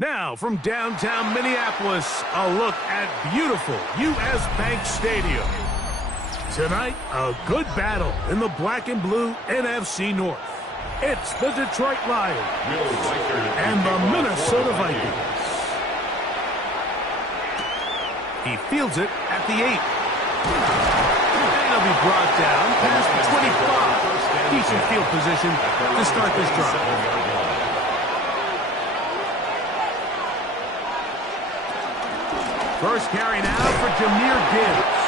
Now, from downtown Minneapolis, a look at beautiful U.S. Bank Stadium. Tonight, a good battle in the black and blue NFC North. It's the Detroit Lions and the Minnesota Vikings. He fields it at the 8. And he'll be brought down past the 25. Decent field position to start this drive. First carry now for Jahmyr Gibbs.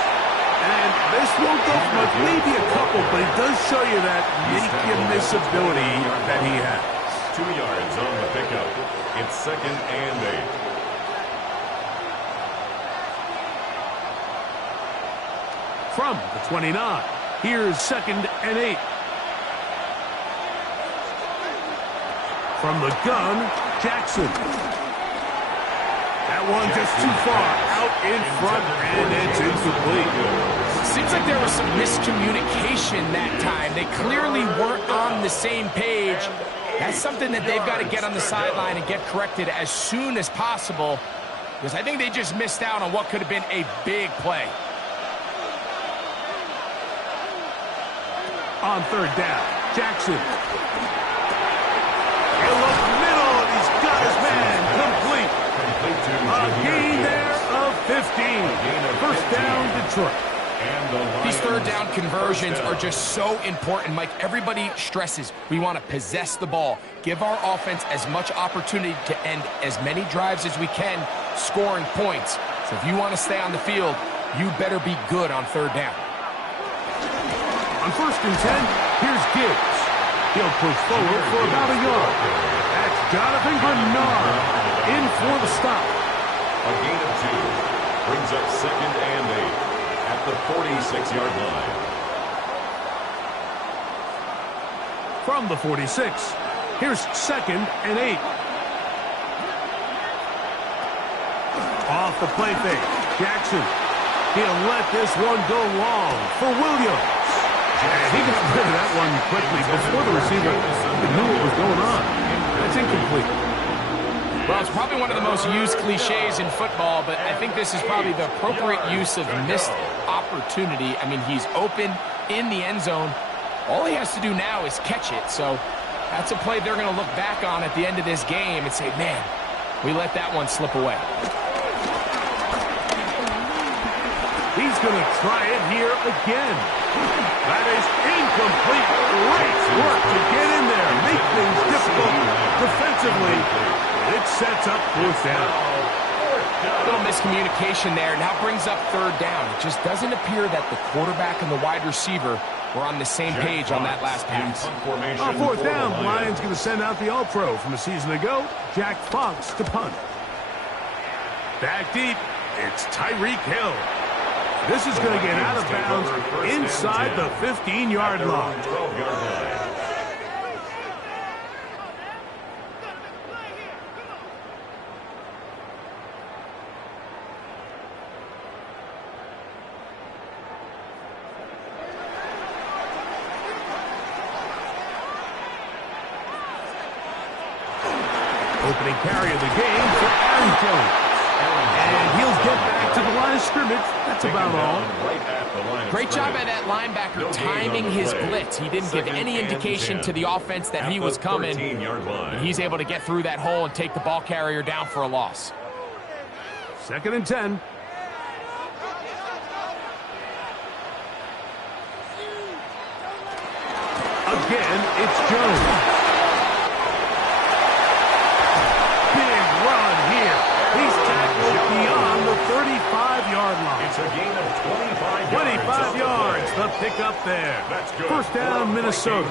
And this won't go for much, maybe a couple, but it does show you that make-you-miss ability that he has. 2 yards on the pickup. It's 2nd and 8. From the 29, here's 2nd and 8. From the gun, Jackson. That one just too far out in front, and it's incomplete. Seems like there was some miscommunication that time. They clearly weren't on the same page. That's something that they've got to get on the sideline and get corrected as soon as possible, because I think they just missed out on what could have been a big play. On 3rd down, Jackson. He'll look middle, and he's got his man complete. A gain there of 15. First down, Detroit. These 3rd down conversions are just so important, Mike. Everybody stresses we want to possess the ball, give our offense as much opportunity to end as many drives as we can, scoring points. So if you want to stay on the field, you better be good on 3rd down. On 1st and 10, here's Gibbs. He'll push forward for about a yard. That's Jonathan Bernard in for the stop. A gain of 2 brings up 2nd and 8 at the 46-yard line. From the 46, here's 2nd and 8. Off the play fake, Jackson. He'll let this one go long for Williams. And he got rid of that one quickly before the receiver knew what was going on. That's incomplete. Well, it's probably one of the most used cliches in football, but I think this is probably the appropriate use of missed opportunity. I mean, he's open in the end zone. All he has to do now is catch it. So that's a play they're going to look back on at the end of this game and say, man, we let that one slip away. He's going to try it here again. That is incomplete. Great work to get in there, make things difficult defensively. It sets up 4th down. A little miscommunication there. Now brings up 3rd down. It just doesn't appear that the quarterback and the wide receiver were on the same page on that last pass. On 4th down, the Lions going to send out the All-Pro from a season ago, Jack Fox, to punt. Back deep, it's Tyreek Hill. This is going to get out of bounds inside the 15-yard line. Opening carry of the game for Aaron Jones. And he'll get back to the line of scrimmage. That's about all. Great job by that linebacker timing his blitz. He didn't give any indication to the offense that he was coming. And he's able to get through that hole and take the ball carrier down for a loss. 2nd and 10. Again, it's Jones. Big run here. a gain of 25 25 yards, the pickup there. First down, Minnesota.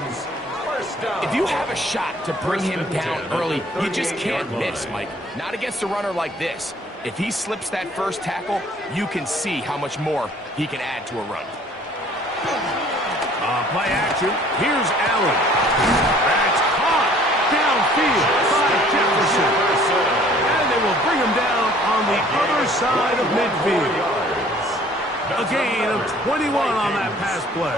If you have a shot to bring him down early, you just can't miss, Mike. Not against a runner like this. If he slips that first tackle, you can see how much more he can add to a run. Play action. Here's Allen. That's caught downfield by Jefferson. And they will bring him down on the other side of midfield. A gain of 21 on that pass play.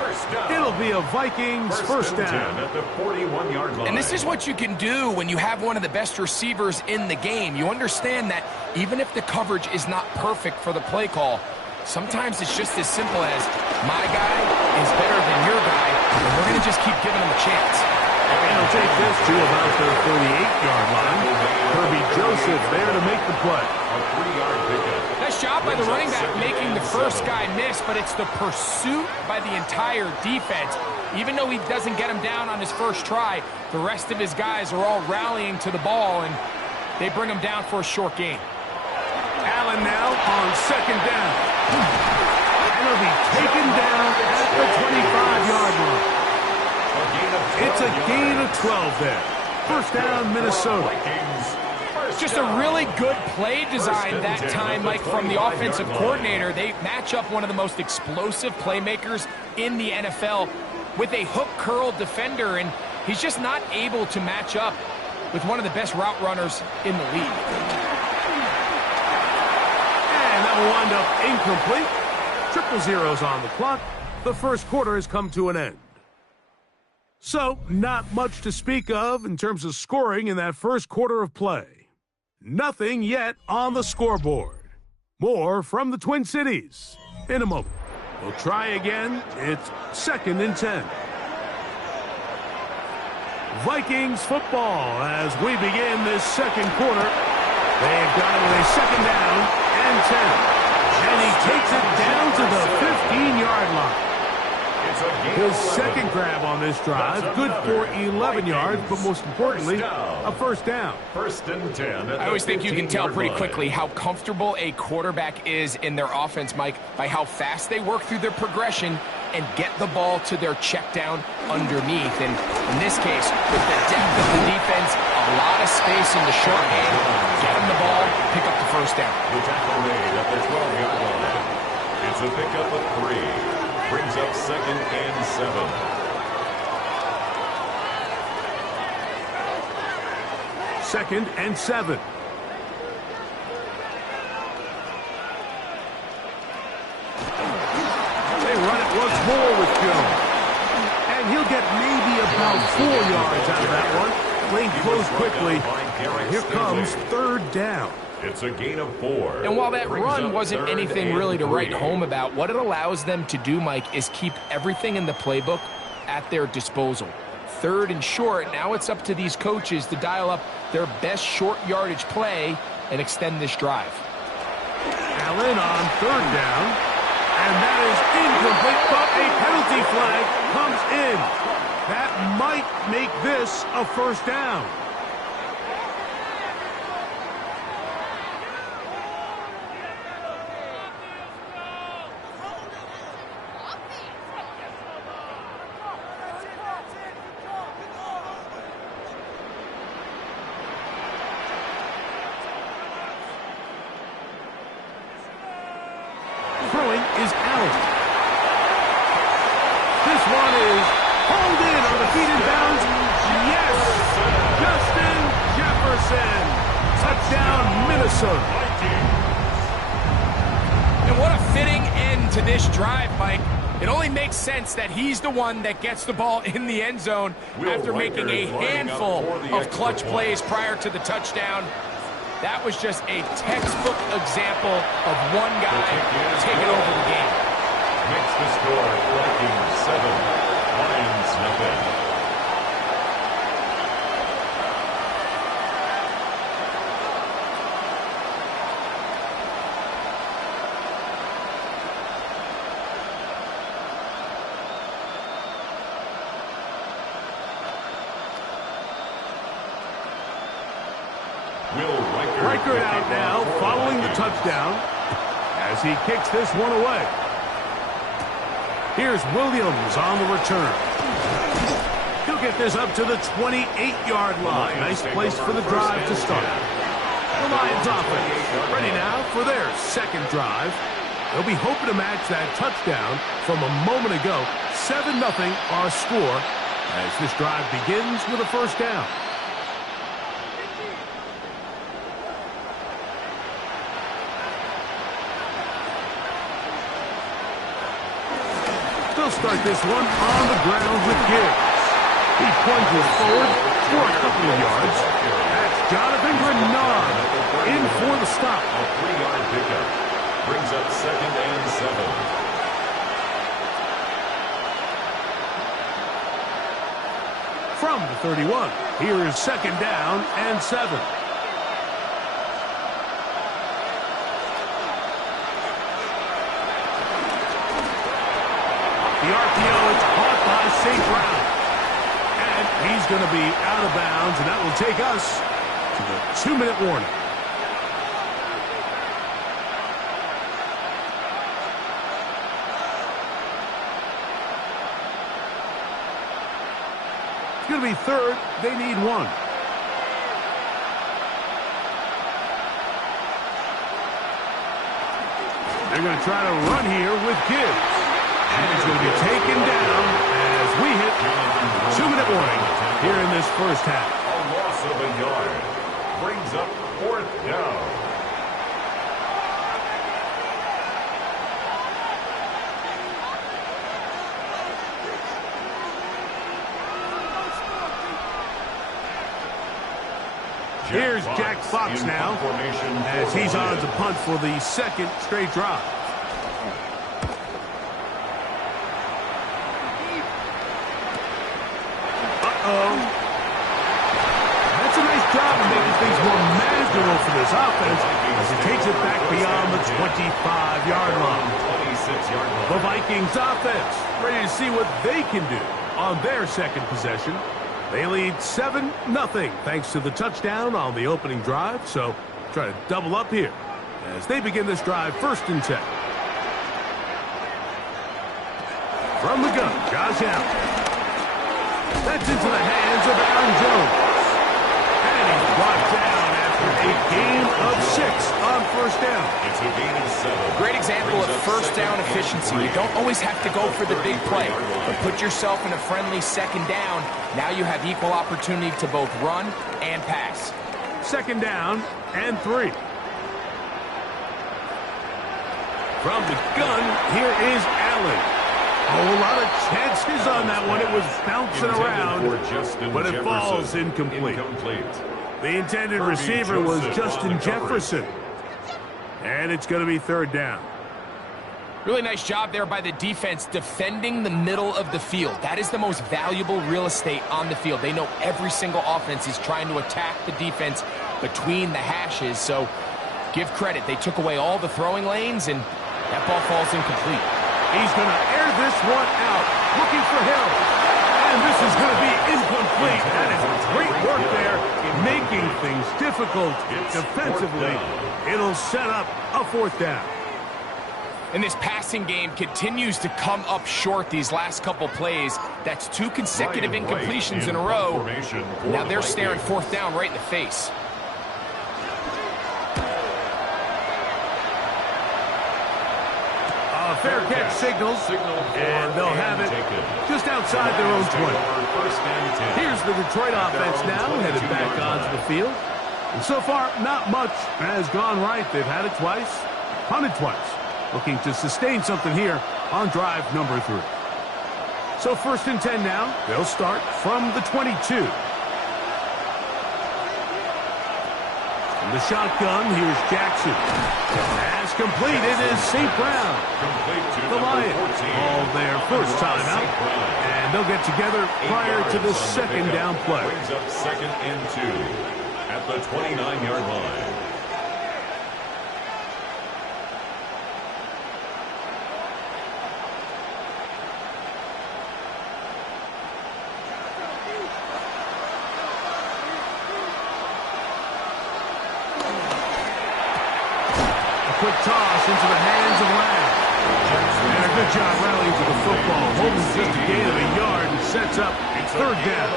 It'll be a Vikings first down. At the 41-yard line. And this is what you can do when you have one of the best receivers in the game. You understand that even if the coverage is not perfect for the play call, sometimes it's just as simple as my guy is better than your guy, and we're going to just keep giving him a chance. And he'll take this to about the 38-yard line. Kirby Joseph there to make the play. A 3-yard pickup. Nice job by the running back making the first guy miss, but it's the pursuit by the entire defense. Even though he doesn't get him down on his first try, the rest of his guys are all rallying to the ball, and they bring him down for a short gain. Allen now on second down. And he'll be taken down at the 25-yard line. It's a gain of 12 there. First down, Minnesota. Just a really good play design that time, Mike, from the offensive coordinator. They match up one of the most explosive playmakers in the NFL with a hook curl defender, and he's just not able to match up with one of the best route runners in the league. And that will wind up incomplete. Triple zeros on the clock. The first quarter has come to an end. So, not much to speak of in terms of scoring in that first quarter of play. Nothing yet on the scoreboard. More from the Twin Cities in a moment. We'll try again. It's 2nd and 10. Vikings football as we begin this second quarter. They've got it with a second down and 10. And he takes it down to the 15-yard line. His second grab on this drive, good for 11 yards, but most importantly, a first down. First and 10. I always think you can tell pretty quickly how comfortable a quarterback is in their offense, Mike, by how fast they work through their progression and get the ball to their check down underneath. And in this case, with the depth of the defense, a lot of space in the short game, get him the ball, pick up the first down. The tackle made at the 12-yard line. It's a pickup of 3. Brings up 2nd and 7. Second and 7. They run it once more with Jones. And he'll get maybe about 4 yards out of that one. Lane closed quickly. Here comes third down. It's a gain of 4. And while that run wasn't anything really to write home about, what it allows them to do, Mike, is keep everything in the playbook at their disposal. Third and short, now it's up to these coaches to dial up their best short yardage play and extend this drive. Allen on third down. And that is incomplete, but a penalty flag comes in. That might make this a first down. Is out. This one is hauled in on the feet and bounds. Yes! Justin Jefferson. Touchdown, Minnesota. And what a fitting end to this drive, Mike. It only makes sense that he's the one that gets the ball in the end zone after making a handful of clutch plays prior to the touchdown. That was just a textbook example of one guy taking over the game. Makes the score Vikings 7, Lions nothing. Reichert out now, following the touchdown. As as he kicks this one away. Here's Williams on the return. He'll get this up to the 28-yard line. Nice place for the drive to start. The Lions offense ready now for their second drive. They'll be hoping to match that touchdown from a moment ago. 7-0 our score as this drive begins with a first down. They'll start this one on the ground with Gibbs. He plunges forward for a couple of yards. That's Jonathan Grenard in for the stop. A 3-yard pickup. Brings up 2nd and 7. From the 31, here is 2nd down and 7. The RPO is caught by St. Brown. And he's going to be out of bounds, and that will take us to the 2-minute warning. It's going to be 3rd. They need 1. They're going to try to run here with Gibbs. And he's going to be taken down as we hit 2-minute warning here in this first half. A loss of a yard. Brings up 4th down. Here's Jack Fox now as he's on to punt for the 2nd straight drive. That's a nice job of making things more manageable for this offense as he takes it back beyond the 25-yard line. The Vikings offense ready to see what they can do on their second possession. They lead 7-0 thanks to the touchdown on the opening drive, so try to double up here as they begin this drive 1st and 10. From the gun, Josh Allen. That's into the hands of Aaron Jones. And he's brought down after a gain of 6 on 1st down. It's a gain of 7. Great example of first down efficiency. You don't always have to go for the big play, but put yourself in a friendly 2nd down. Now you have equal opportunity to both run and pass. 2nd down and 3. From the gun, here is Allen. A whole lot of chances on that one. It was bouncing around, but it falls incomplete. The intended receiver was Justin Jefferson. And it's going to be 3rd down. Really nice job there by the defense defending the middle of the field. That is the most valuable real estate on the field. They know every single offense is trying to attack the defense between the hashes. So give credit. They took away all the throwing lanes, and that ball falls incomplete. He's going to air this one out, looking for Hill. And this is going to be incomplete. That is great work there, making things difficult defensively. It'll set up a 4th down. And this passing game continues to come up short these last couple plays. That's 2 consecutive incompletions in a row. Now they're staring 4th down right in the face. Fair catch signals, and they'll have it just outside their own 20. Here's the Detroit offense now, headed back onto the field. And so far, not much has gone right. They've had it twice, punted twice, looking to sustain something here on drive number 3. So 1st and 10 now. They'll start from the 22. From the shotgun, here's Jackson. Pass complete. It is St. Brown. The Lions all their first time out. And they'll get together prior to the 2nd down play. Brings up 2nd and 2 at the 29-yard line. Quick toss into the hands defensive line. And a good job rallying to the football. Holding just a gain of a yard and sets up third down.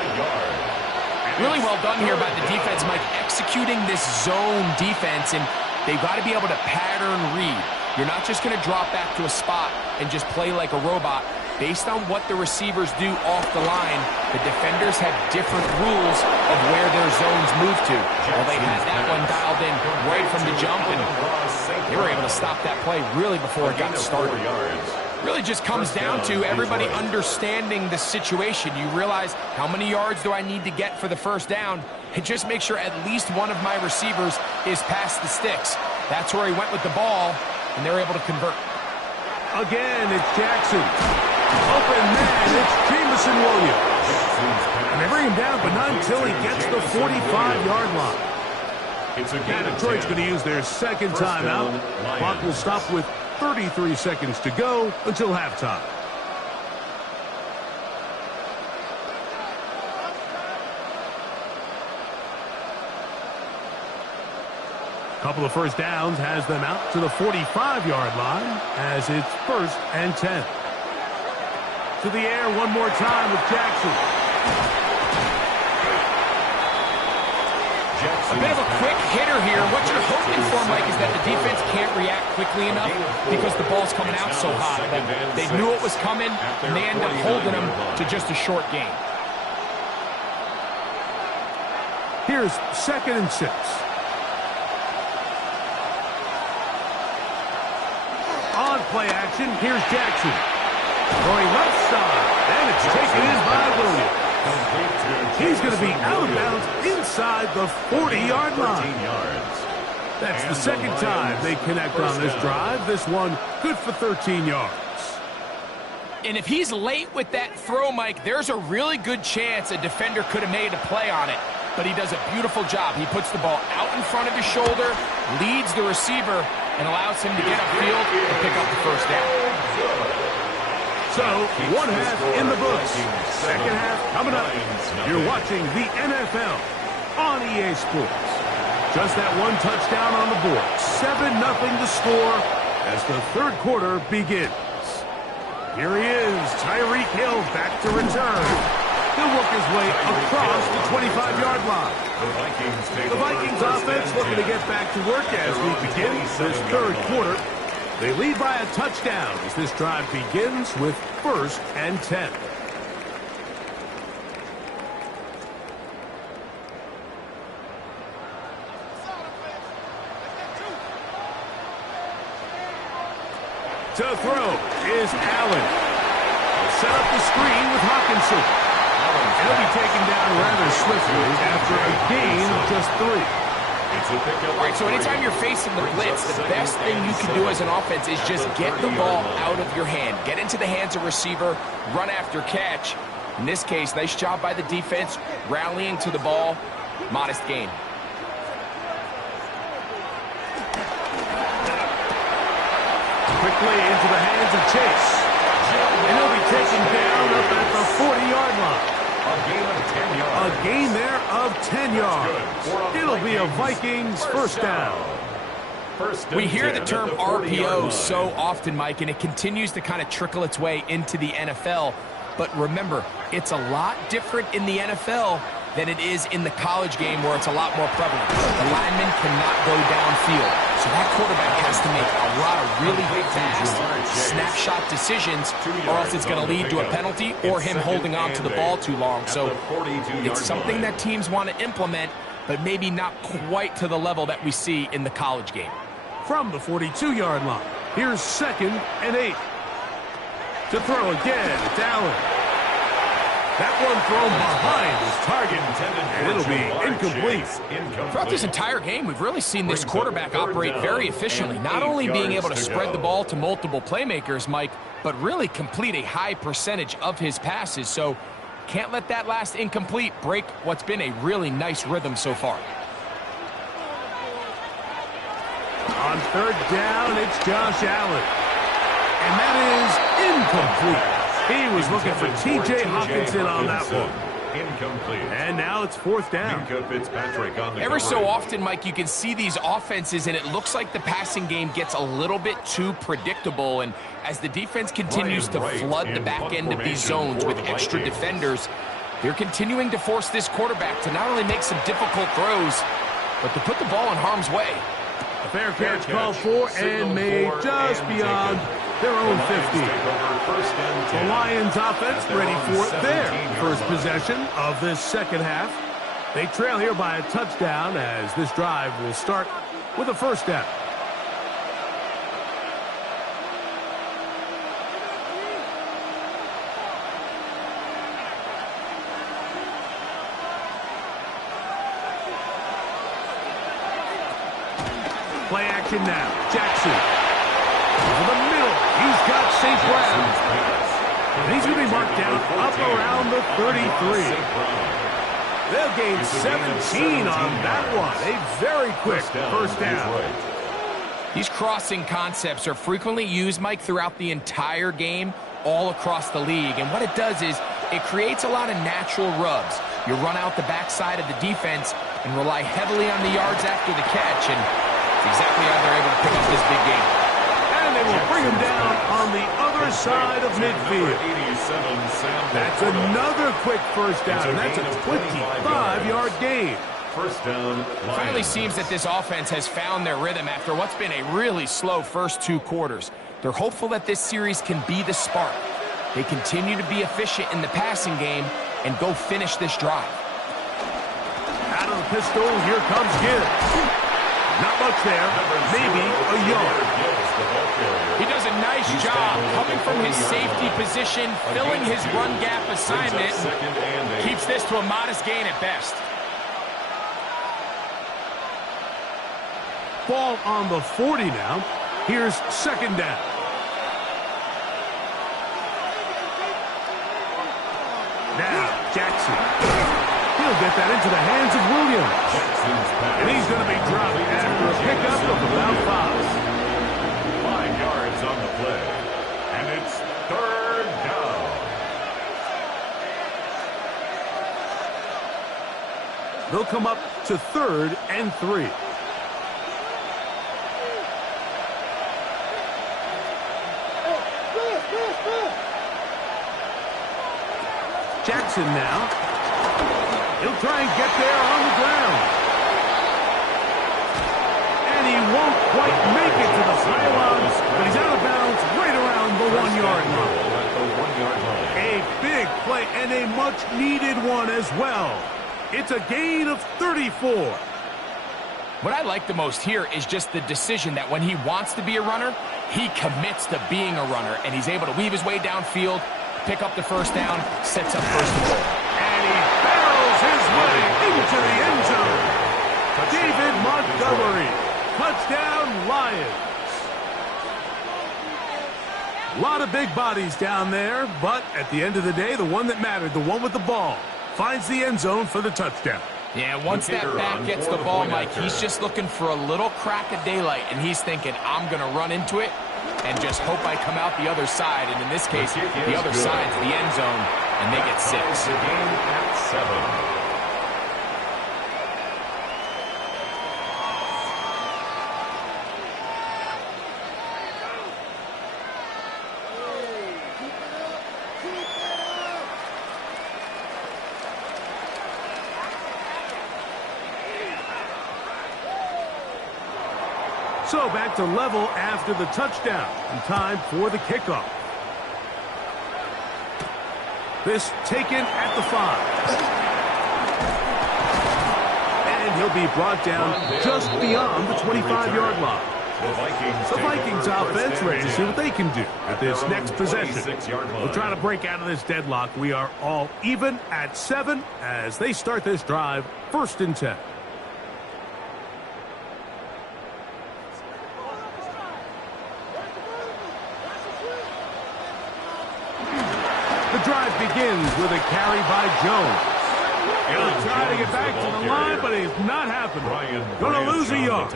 Really well done here by the defense, Mike, executing this zone defense, and they've got to be able to pattern read. You're not just going to drop back to a spot and just play like a robot. Based on what the receivers do off the line, the defenders have different rules of where their zones move to. Well, they had that one dialed in right from the jump, and they were able to stop that play really before it got started. Really just comes down to everybody understanding the situation. You realize, how many yards do I need to get for the first down? And just make sure at least one of my receivers is past the sticks. That's where he went with the ball, and they're able to convert. Again, it's Jackson. Open man, it's Jameson Williams. And they bring him down, but not until he gets the 45-yard line. Now Detroit's going to use their second timeout. Clock will stop with 33 seconds to go until halftime. Couple of first downs has them out to the 45-yard line as it's 1st and 10. To the air one more time with Jackson. A bit of a quick hitter here. What you're hoping for, Mike, is that the defense can't react quickly enough because the ball's coming out so hot. They knew it was coming, and they end up holding them to just a short gain. Here's 2nd and 6. On play action, here's Jackson. Going left side, and it's taken in by Williams. He's going to be out of bounds inside the 40-yard line. That's the second time they connect on this drive. This one good for 13 yards. And if he's late with that throw, Mike, there's a really good chance a defender could have made a play on it. But he does a beautiful job. He puts the ball out in front of his shoulder, leads the receiver, and allows him to get upfield and pick up the first down. So, one half in the books. Second half coming up. You're watching the NFL on EA Sports. Just that one touchdown on the board. 7-0 to score as the third quarter begins. Here he is, Tyreek Hill back to return. He'll work his way across the 25-yard line. The Vikings offense looking to get back to work as we begin this third quarter. They lead by a touchdown as this drive begins with 1st and 10. To throw is Allen. He'll set up the screen with Hawkinson. He'll be taken down rather swiftly after a gain of just 3. All right, so anytime you're facing the blitz, the best thing you can do as an offense is just get the ball out of your hand. Get into the hands of receiver, run after catch. In this case, nice job by the defense, rallying to the ball. Modest gain. Quickly into the hands of Chase. And he'll be taken down up at the 40-yard line. A gain there of 10 yards. It'll be a Vikings first down. We hear the term RPO so often, Mike, and it continues to kind of trickle its way into the NFL. But remember, it's a lot different in the NFL than it is in the college game where it's a lot more prevalent. The lineman cannot go downfield. So that quarterback has to make a lot of really fast snapshot decisions or else it's going to lead to a penalty or him holding on to the ball too long. So it's something that teams want to implement, but maybe not quite to the level that we see in the college game. From the 42-yard line, here's 2nd and 8. To throw again, it's Allen. That one thrown behind his target, and it'll be incomplete. Throughout this entire game, we've really seen this quarterback operate very efficiently, not only being able to spread the ball to multiple playmakers, Mike, but really complete a high percentage of his passes. So can't let that last incomplete break what's been a really nice rhythm so far. On 3rd down, it's Josh Allen. And that is incomplete. He was looking for T.J. Hawkinson on that one. incomplete. And now it's fourth down. Minkah Fitzpatrick on the Every so coverage. often, Mike, you can see these offenses, and it looks like the passing game gets a little bit too predictable. And as the defense continues to flood the back end of these zones with extra defenders, they're continuing to force this quarterback to not only make some difficult throws, but to put the ball in harm's way. A fair catch called for and made just beyond their own 50. The Lions offense ready for their first possession of this second half. They trail here by a touchdown as this drive will start with a first down. Play action now. Jackson. Over the middle. He's got St. Brown. And he's going to be marked down up around the 33. They'll gain 17 on that one. A very quick first down. These crossing concepts are frequently used, Mike, throughout the entire game, all across the league. And what it does is it creates a lot of natural rubs. You run out the backside of the defense and rely heavily on the yards after the catch. And exactly how they're able to pick up this big game. And they will bring him down on the other side of midfield. That's another quick first down. And that's a 25-yard gain. First down. It finally seems that this offense has found their rhythm after what's been a really slow first two quarters. They're hopeful that this series can be the spark. They continue to be efficient in the passing game and go finish this drive. Out of the pistol, here comes Gibbs. Not much there, maybe a yard. He does a nice job coming from his safety position, filling his run gap assignment, keeps this to a modest gain at best. Ball on the 40 now. Here's second down. Now, Jackson. He'll get that into the hands of Williams. And he's going to be dropped after a pickup of about 5. 5 yards on the play. And it's third down. They'll come up to 3rd and 3. Jackson now. He'll try and get there on the ground. And he won't quite make it to the pylons, but he's out of bounds right around the 1-yard line. A big play and a much-needed one as well. It's a gain of 34. What I like the most here is just the decision that when he wants to be a runner, he commits to being a runner, and he's able to weave his way downfield, pick up the first down, sets up first and goal. And he barrels his way into the end zone. David Montgomery, touchdown Lions. A lot of big bodies down there, but at the end of the day, the one that mattered, the one with the ball, finds the end zone for the touchdown. Yeah, once that back gets the ball, Mike, he's just looking for a little crack of daylight, and he's thinking, I'm going to run into it and just hope I come out the other side. And in this case, the other side's the end zone, and they get 6. The game at 7. So back to level after the touchdown, and time for the kickoff. This taken at the 5. And he'll be brought down just beyond the 25-yard line. The Vikings offense ready to see what they can do with this next possession. We'll try to break out of this deadlock. We are all even at 7 as they start this drive, 1st and 10. The drive begins with a carry by Jones. He'll try to get back to the line, but it's not happening. Going to lose a yard.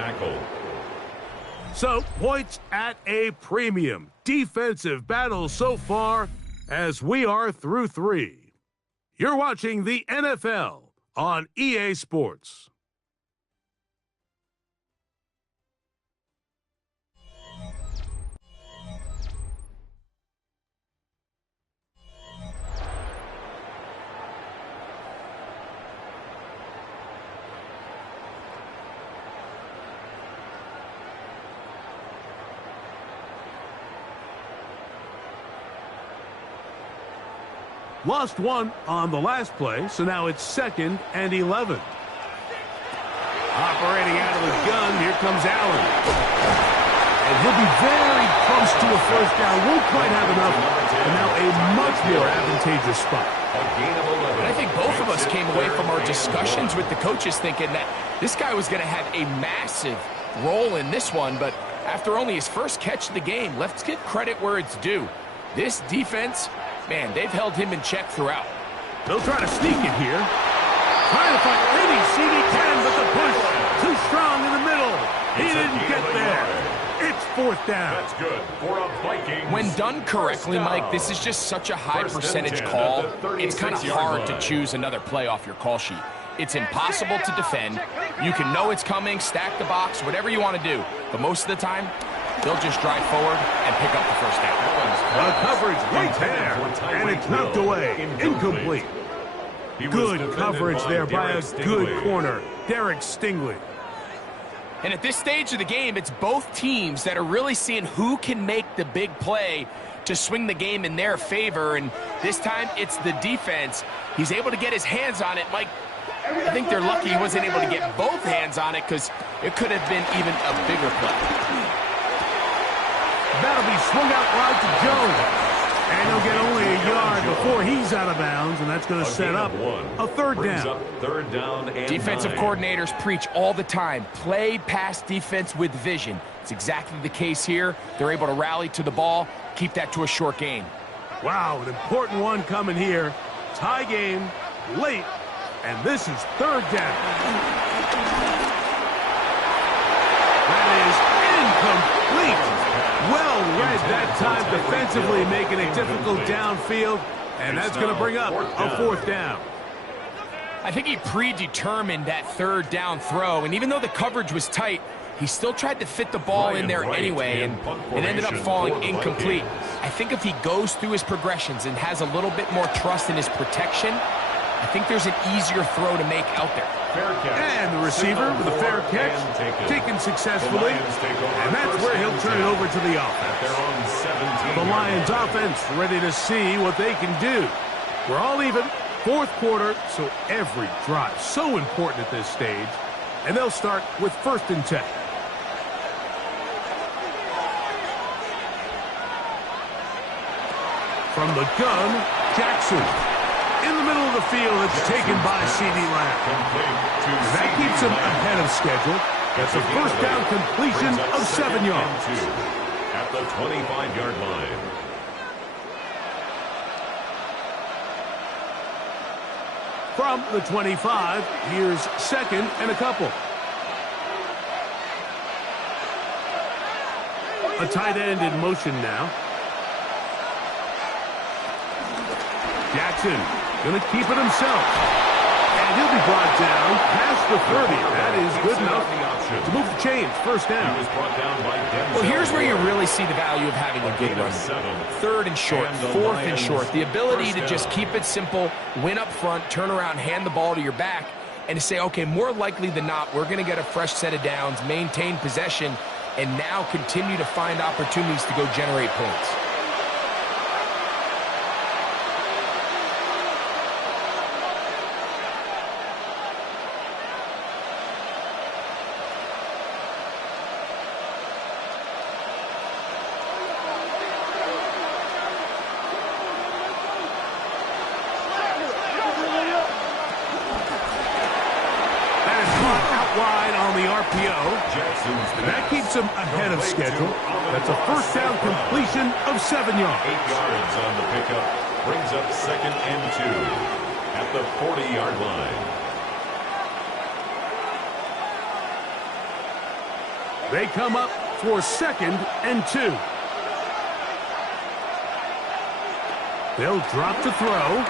So, points at a premium. Defensive battle so far as we are through 3. You're watching the NFL on EA Sports. Lost one on the last play, so now it's 2nd and 11. Operating out of the gun, here comes Allen. And he'll be very close to a first down. Won't quite have enough, and now a much more advantageous spot. And I think both of us came away from our discussions with the coaches thinking that this guy was going to have a massive role in this one, but after only his first catch of the game, let's give credit where it's due. This defense, man, they've held him in check throughout. They'll try to sneak it here. Trying to find any CD can, but the push too strong in the middle. He didn't get there. It's 4th down. That's good for a Vikings. When done correctly, Mike, this is just such a high percentage call. It's kind of hard to choose another play off your call sheet. It's impossible to defend. You can know it's coming, stack the box, whatever you want to do. But most of the time, they'll just drive forward and pick up the first down. The coverage right there, and it's knocked away. Incomplete. Good coverage there by a good corner, Derek Stingley. And at this stage of the game, it's both teams that are really seeing who can make the big play to swing the game in their favor. And this time, it's the defense. He's able to get his hands on it. Mike, I think they're lucky he wasn't able to get both hands on it because it could have been even a bigger play. That'll be swung out wide to Jones. And he'll get only a yard before he's out of bounds, and that's going to set up a 3rd down. 3rd down and Defensive 9. coordinators preach all the time, play pass defense with vision. It's exactly the case here. They're able to rally to the ball, keep that to a short gain. Wow, an important one coming here. Tie game, late, and this is 3rd down. That is incomplete. Well read that time defensively, making it difficult downfield, and that's going to bring up a 4th down. I think he predetermined that 3rd down throw, and even though the coverage was tight, he still tried to fit the ball in there anyway, and it ended up falling incomplete. I think if he goes through his progressions and has a little bit more trust in his protection, I think there's an easier throw to make out there. And the receiver with a fair catch, taken successfully, and that's where he'll turn it over to the offense. The Lions offense ready to see what they can do. We're all even, 4th quarter, so every drive so important at this stage, and they'll start with 1st and 10. From the gun, Jackson. In the middle of the field, it's taken by C.D. Lamb. That keeps him ahead of schedule. That's a 1st down completion of 7 yards. At the 25-yard line. From the 25, here's 2nd and a couple. A tight end in motion now. Jackson going to keep it himself. And he'll be brought down past the 30. That is good enough to move the chains. 1st down. Well, here's where you really see the value of having a good run. 3rd and short, 4th and short. The ability to just keep it simple, win up front, turn around, hand the ball to your back, and to say, okay, more likely than not, we're going to get a fresh set of downs, maintain possession, and now continue to find opportunities to go generate points. And that keeps him ahead of schedule. That's a 1st down completion of 7 yards. 8 yards on the pickup. Brings up 2nd and 2 at the 40-yard line. They come up for 2nd and 2. They'll drop to throw.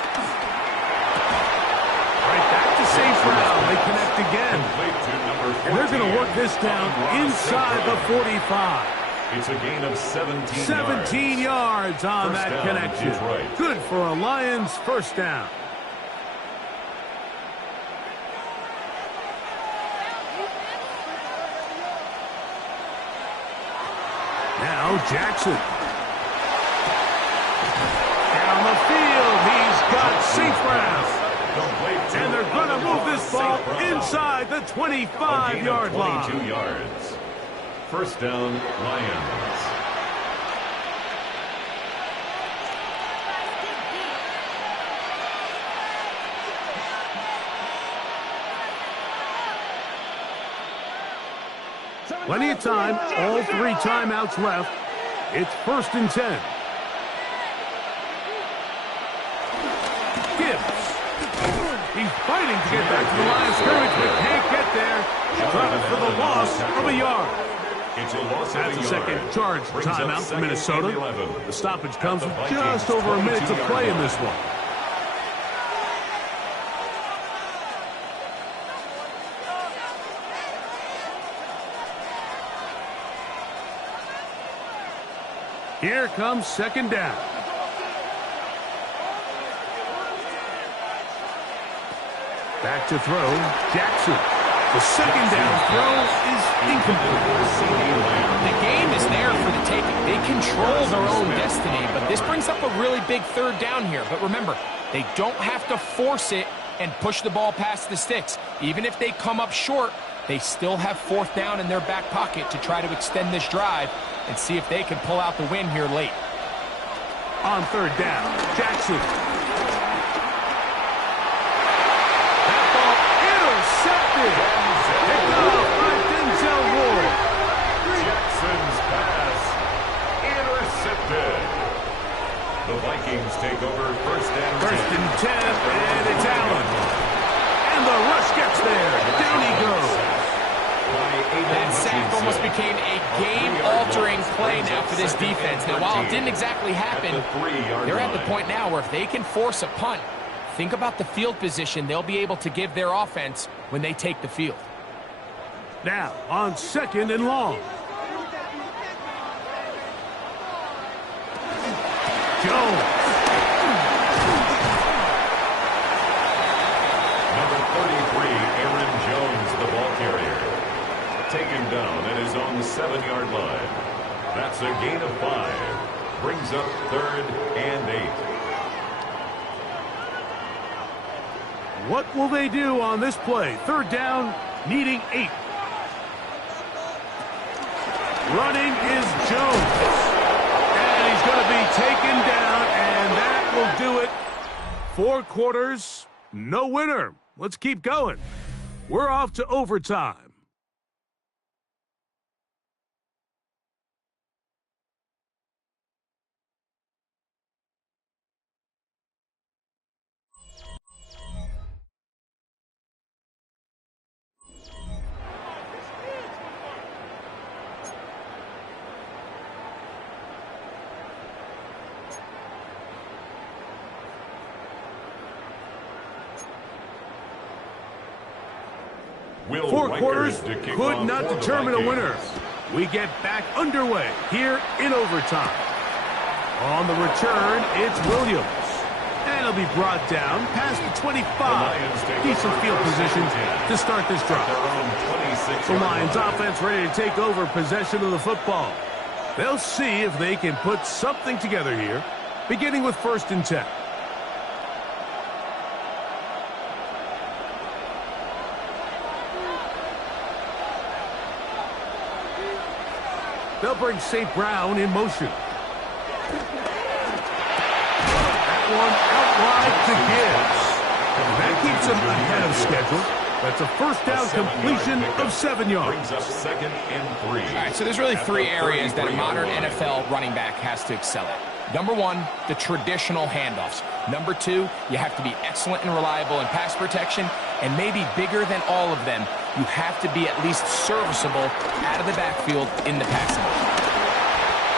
St. Brown, they connect again. And they're going to work this down inside the 45. It's a gain of 17 yards on First that down, connection. Detroit. Good for a Lions first down. Now Jackson. Down the field, he's got St. Brown. And they're going to move this ball inside the 25-yard line. 22 yards. First down, Lions. Plenty of time, all 3 timeouts left. It's 1st and 10. Gibbs. He's fighting to get back to the line of scrimmage, but can't get there. Dropped for the loss of a yard. It's a loss That's of a a second yard. charge Brings up timeout for second Minnesota. and 11. The stoppage comes with At the just Vikings' over a minute to 22-yard play in line. this one. Here comes second down. Back to throw, Jackson. The second down throw is incomplete. The game is there for the taking. They control their own destiny, but this brings up a really big third down here. But remember, they don't have to force it and push the ball past the sticks. Even if they come up short, they still have 4th down in their back pocket to try to extend this drive and see if they can pull out the win here late. On third down, Jackson. That ball intercepted. Picked off by Denzel Ward. Jackson's pass intercepted. The Vikings take over first and 10. First and 10, and it's Allen. And the rush gets there. Down he goes. That sack almost became a game-altering play now for this defense. Now, while it didn't exactly happen, they're at the point now where if they can force a punt, think about the field position they'll be able to give their offense when they take the field. Now, on second and long. Jones. Number 33, Aaron Jones, the ball carrier. Taken down at his own 7-yard line. That's a gain of 5. Brings up 3rd and 8. What will they do on this play? Third down, needing 8. Running is Jones. And he's going to be taken down, and that will do it. 4 quarters, no winner. Let's keep going. We're off to overtime. Will 4 Reichers quarters to kick could off not for the determine a Vikings. winner. We get back underway here in overtime. On the return, it's Williams. And he'll be brought down past the 25. Decent field position to start this drive. The Lions offense ready to take over possession of the football. They'll see if they can put something together here, beginning with 1st and 10. They'll bring St. Brown in motion. That one out wide to Gibbs. That keeps him ahead of schedule. That's a first down completion of 7 yards. Brings up 2nd and 3. All right, so there's really 3 areas that a modern NFL running back has to excel at. Number 1, the traditional handoffs. Number 2, you have to be excellent and reliable in pass protection. And maybe bigger than all of them, you have to be at least serviceable out of the backfield in the passing game.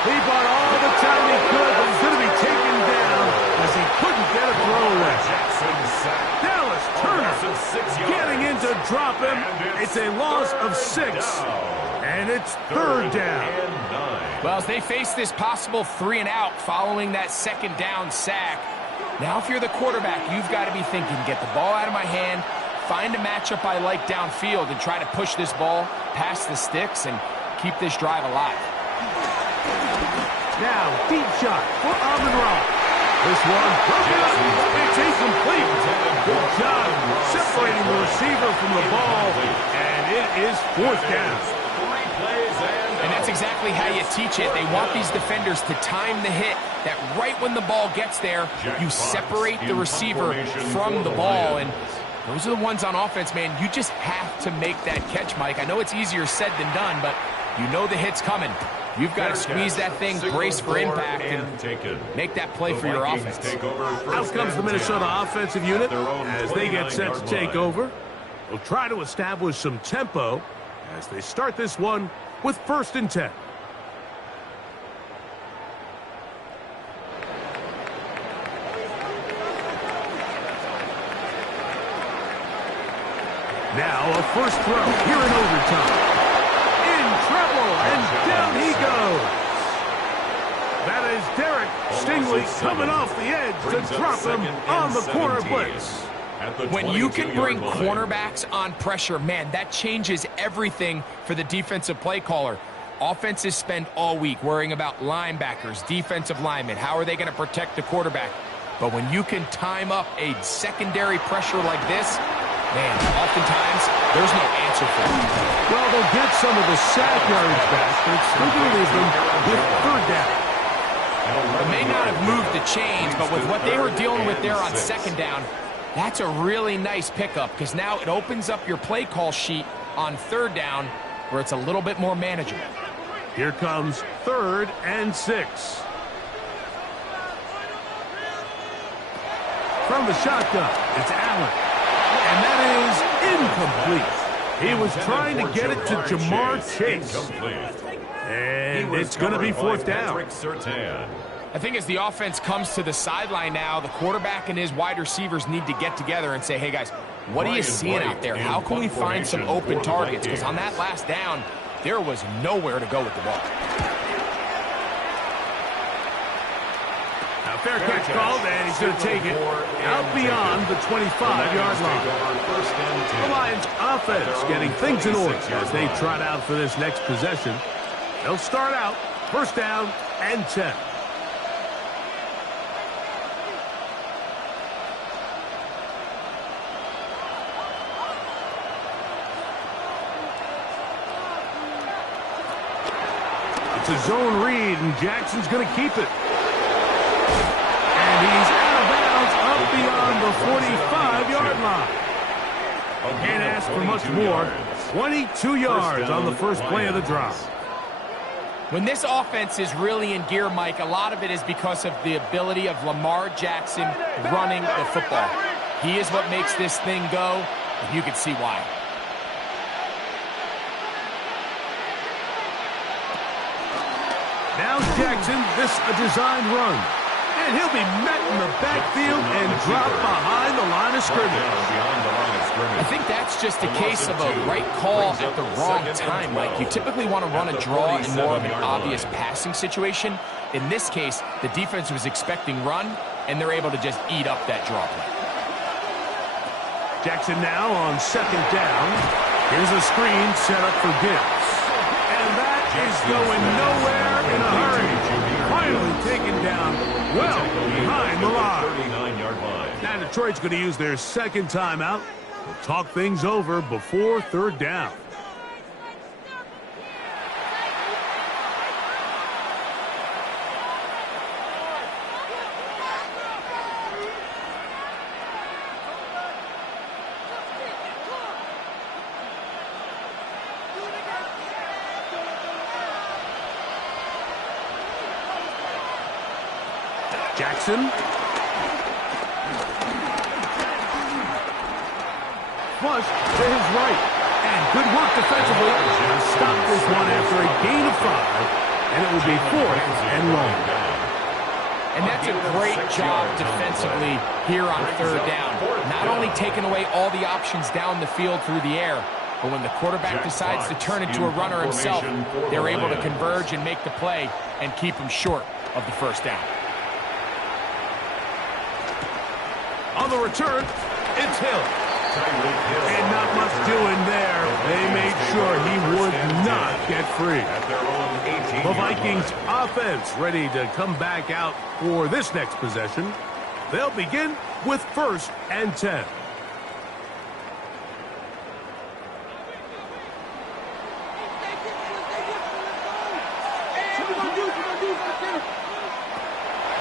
He bought all the time he could, but he's going to be taken down as as he couldn't get a throw away. Jackson sacked. Dallas Turner Loss of 6 yards. getting in to drop him. And It's a loss of 6. down. And it's third down. And 9. Well, as they face this possible 3 and out following that second down sack, now if you're the quarterback, you've got to be thinking, get the ball out of my hand, find a matchup I like downfield, and try to push this ball past the sticks and keep this drive alive. Now, deep shot for Amon-Ra. This one broken up. It's incomplete. Good job separating the receiver from the ball, and it is fourth down. 3 plays And that's exactly how you teach it. They want these defenders to time the hit, that right when the ball gets there, you separate the receiver from the ball. And those are the ones on offense, man. You just have to make that catch, Mike. I know it's easier said than done, but you know the hit's coming. You've got to squeeze that thing, brace for impact, and make that play for your offense. Out comes the Minnesota offensive unit as they get set to take over. They'll try to establish some tempo as they start this one with 1st and 10. Now a first throw here in overtime. In trouble, and down he goes. That is Derek Stingley coming off the edge to drop him on the corner blitz. When you can bring cornerbacks on pressure, man, that changes everything for the defensive play caller. Offenses spend all week worrying about linebackers, defensive linemen. How are they going to protect the quarterback? But when you can time up a secondary pressure like this, man, oftentimes there's no answer for it. Well, they'll get some of the sack yards back, but it's still going to leave them with third down. It may not have moved the chains, but with what they were dealing with there on second down, that's a really nice pickup because now it opens up your play call sheet on third down where it's a little bit more manageable. Here comes 3rd and 6. From the shotgun, it's Allen. And that is incomplete. He was trying to get it to Jamar Chase. And it's going to be 4th down. I think as the offense comes to the sideline now, the quarterback and his wide receivers need to get together and say, hey, guys, what are you seeing out there? How can we find some open targets? Because on that last down, there was nowhere to go with the ball. Now, fair catch called, and he's going to take it out beyond the 25-yard line. The Lions offense getting things in order as they trot out for this next possession. They'll start out 1st down and 10. It's a zone read, and Jackson's going to keep it. And he's out of bounds up beyond the 45-yard line. Can't ask for much more. 22 yards on the first play of the drive. When this offense is really in gear, Mike, a lot of it is because of the ability of Lamar Jackson running the football. He is what makes this thing go, and you can see why. Now Jackson, this a designed run. And he'll be met in the backfield and dropped behind the line of scrimmage. I think that's just a case of a right call at the wrong time, Mike. You typically want to run a draw in more of an obvious passing situation. In this case, the defense was expecting run, and they're able to just eat up that draw play. Jackson now on 2nd down. Here's a screen set up for Gibbs. And that is going nowhere in a hurry. Finally taken down well behind the line. Now Detroit's going to use their 2nd timeout. They'll talk things over before 3rd down. Jackson. Flush to his right. And good work defensively. Stop this one after a gain of 5. And it will be 4th and long. And that's a great job defensively here on third down. Not only taking away all the options down the field through the air, but when the quarterback decides to turn into a runner himself, they're able to converge and make the play and keep him short of the first down. On the return, it's Hill. And not much doing there. They made sure he would not get free. The Vikings offense ready to come back out for this next possession. They'll begin with 1st and 10.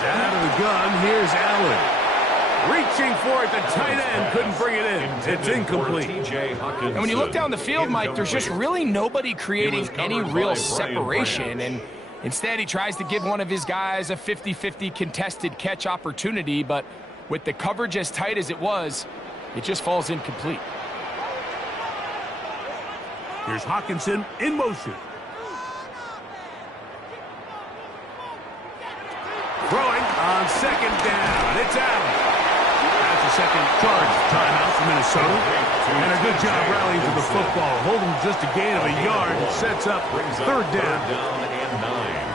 Out of the gun, here's Allen. Reaching for it, the tight end couldn't bring it in. It's incomplete. And when you look down the field, Mike, there's just really nobody creating any real separation. And instead, he tries to give one of his guys a 50-50 contested catch opportunity. But with the coverage as tight as it was, it just falls incomplete. Here's Hockenson in motion. Throwing on 2nd down. It's Allen. Second charge timeout for Minnesota. And a good job rallying to the football. Holding just a gain of a yard and sets up 3rd down. And 9.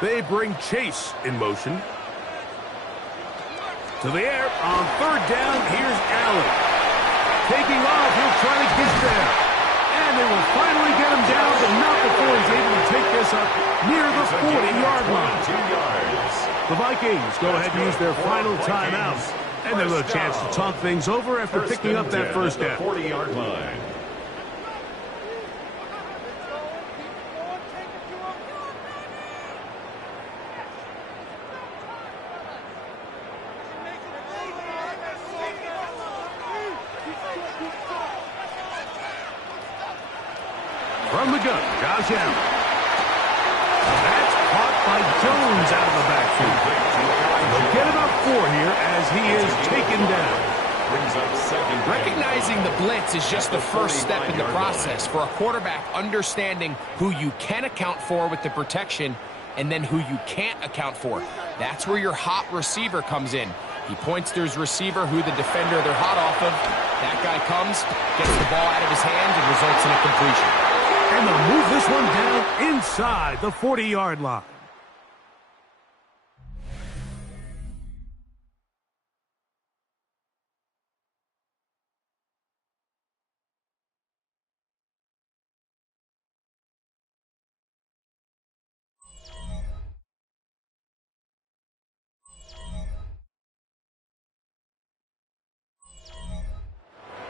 They bring Chase in motion. To the air on 3rd down. Here's Allen. Taking off. He'll try to get there. And they will finally get him down, but not before he's able to take this up near the 40-yard line. 2 yards. The Vikings go ahead and use their final timeout. And they'll have a chance to talk things over after picking up that 1st down. 40-yard line. From the gun, Josh Allen. That's caught by Jones out of the backfield. They'll get about 4 here as he is taken down. Recognizing the blitz is just the first step in the process for a quarterback understanding who you can account for with the protection and then who you can't account for. That's where your hot receiver comes in. He points to his receiver, who the defender they're hot off of. That guy comes, gets the ball out of his hands, and results in a completion. And they'll move this one down inside the 40-yard line.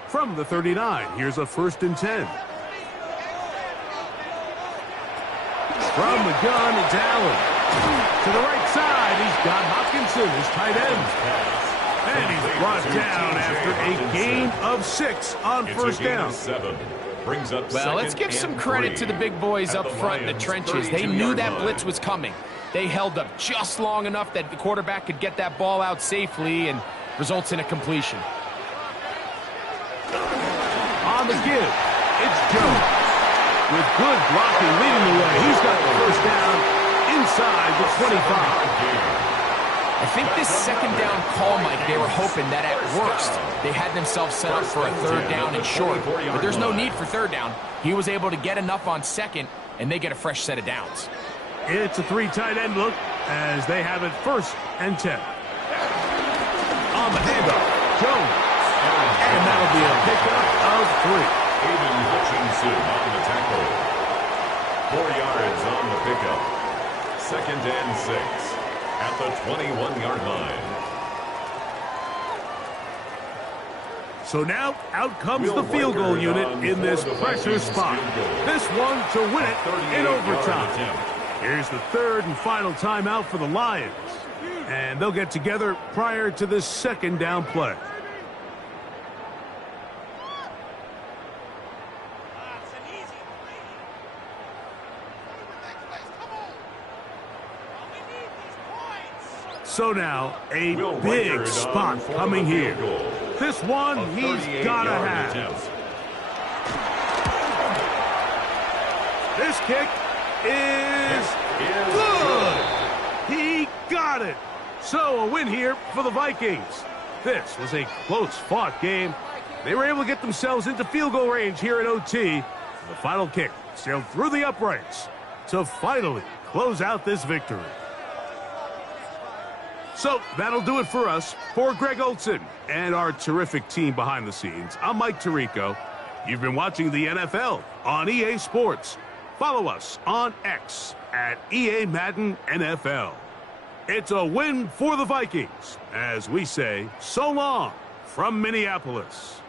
From the 39, here's a 1st and 10. From the gun, it's Allen. To the right side, he's got Hockenson, his tight end. And he's brought down after a gain of 6 on 1st down. 7. Brings up well, let's give some credit to the big boys up front in the trenches. They knew that blitz was coming. They held up just long enough that the quarterback could get that ball out safely and results in a completion. On the give, it's Jones. With good blocking leading the way, he's got the 1st down inside the 25. I think this 2nd down call, Mike, they were hoping that at worst they had themselves set up for a 3rd down and short. But there's no need for 3rd down. He was able to get enough on 2nd, and they get a fresh set of downs. It's a 3 tight end look as they have it 1st and 10. On the handoff, Jones. And that'll be a pickup of 3. Aiden Hutchinson on the tackle. 4 yards on the pickup. 2nd and 6 at the 21-yard line. So now out comes the field goal unit in this pressure spot. This one to win it in overtime. Here's the 3rd and final timeout for the Lions. And they'll get together prior to this 2nd down play. So now, a Will big Record spot on for coming the here. field goal. This one, A he's got to 38-yard have. attempt. This kick is good. He got it. So a win here for the Vikings. This was a close-fought game. They were able to get themselves into field goal range here at OT. The final kick sailed through the uprights to finally close out this victory. So that'll do it for us. For Greg Olson and our terrific team behind the scenes, I'm Mike Tirico. You've been watching the NFL on EA Sports. Follow us on X at EA Madden NFL. It's a win for the Vikings as we say so long from Minneapolis.